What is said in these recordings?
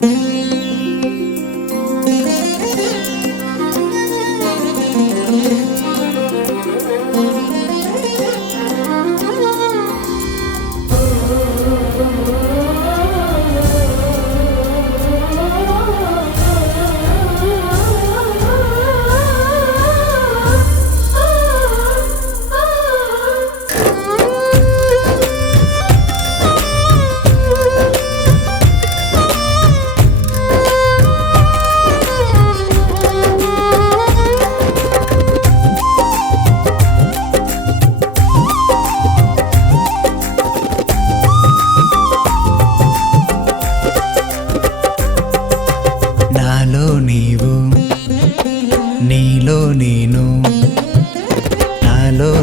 నాలో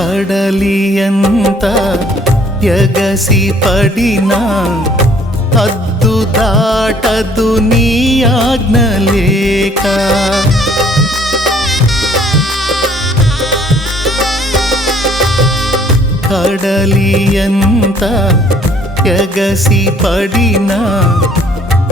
కడలియంత ఎగసి పడినా హద్దు దాటదు నీ ఆజ్ఞ లేక. కడలియంత ఎగసి పడినా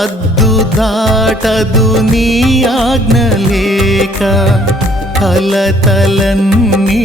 అద్దు దాటదు నీ ఆజ్ఞలేక కలతలన్నీ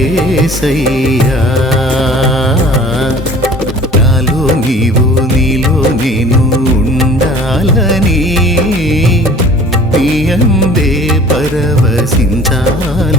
ప్రియుడాయేసయ్యా నాలో నీవు నీలో నేను ఉండాలని నీ అందే పరవశించాలని